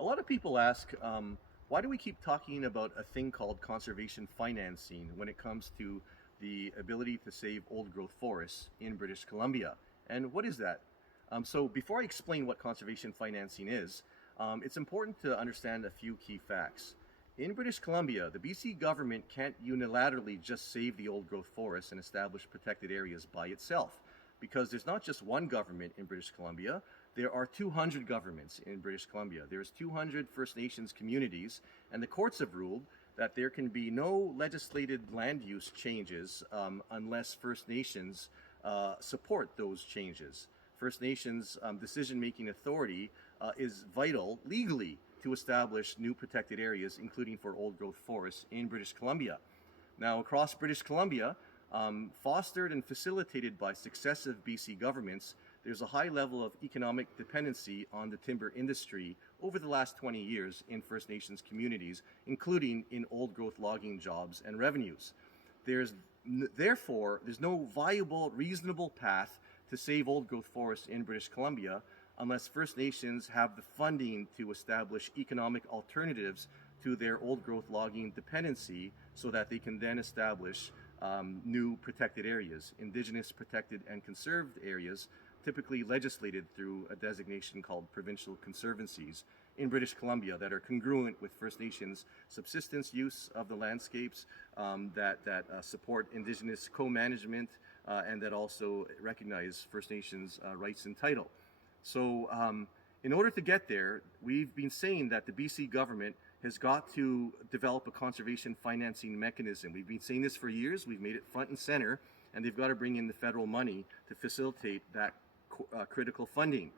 A lot of people ask, why do we keep talking about a thing called conservation financing when it comes to the ability to save old growth forests in British Columbia? And what is that? So, before I explain what conservation financing is, it's important to understand a few key facts. In British Columbia, the BC government can't unilaterally just save the old growth forests and establish protected areas by itself, because there's not just one government in British Columbia. There are 200 governments in British Columbia. There's 200 First Nations communities, and the courts have ruled that there can be no legislated land use changes unless First Nations support those changes. First Nations decision-making authority is vital legally to establish new protected areas, including for old growth forests in British Columbia. Now, across British Columbia, fostered and facilitated by successive BC governments, there's a high level of economic dependency on the timber industry over the last 20 years in First Nations communities, including in old growth logging jobs and revenues. Therefore, there's no viable, reasonable path to save old growth forests in British Columbia unless First Nations have the funding to establish economic alternatives to their old growth logging dependency so that they can then establish new protected areas, Indigenous protected and conserved areas, typically legislated through a designation called provincial conservancies in British Columbia that are congruent with First Nations subsistence use of the landscapes, that support Indigenous co-management, and that also recognize First Nations rights and title. So in order to get there, we've been saying that the BC government has got to develop a conservation financing mechanism. We've been saying this for years. We've made it front and center, and they've got to bring in the federal money to facilitate that critical funding.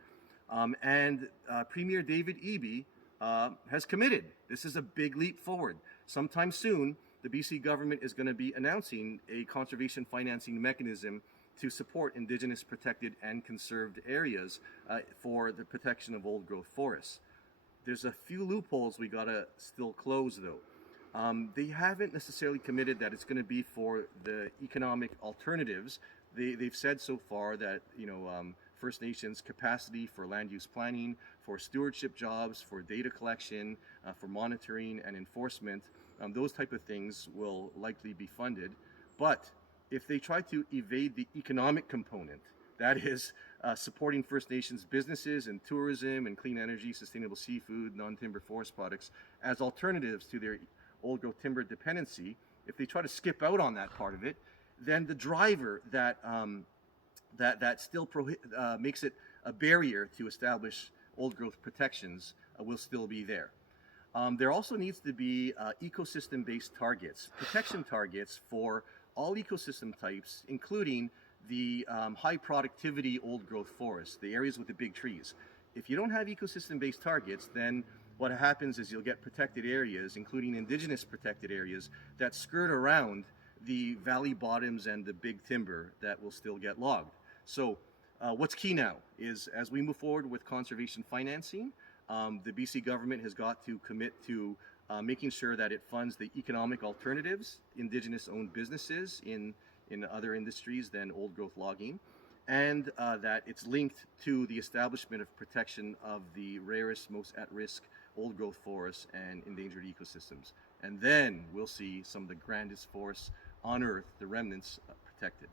Premier David Eby has committed. This is a big leap forward. Sometime soon, the BC government is going to be announcing a conservation financing mechanism to support Indigenous protected and conserved areas for the protection of old growth forests. There's a few loopholes we got to still close, though. They haven't necessarily committed that it's going to be for the economic alternatives. They've said so far that, First Nations capacity for land use planning, for stewardship jobs, for data collection, for monitoring and enforcement, those type of things will likely be funded. But if they try to evade the economic component, that is supporting First Nations businesses and tourism and clean energy, sustainable seafood, non-timber forest products as alternatives to their old growth timber dependency, if they try to skip out on that part of it, then the driver that still makes it a barrier to establish old growth protections will still be there. There also needs to be ecosystem-based targets, protection targets for all ecosystem types, including the high productivity old growth forests, the areas with the big trees. If you don't have ecosystem-based targets, then what happens is you'll get protected areas, including Indigenous protected areas, that skirt around the valley bottoms and the big timber that will still get logged. So what's key now is, as we move forward with conservation financing, the BC government has got to commit to making sure that it funds the economic alternatives, Indigenous-owned businesses in other industries than old growth logging, and that it's linked to the establishment of protection of the rarest, most at-risk old growth forests and endangered ecosystems. And then we'll see some of the grandest forests on Earth, the remnants, protected.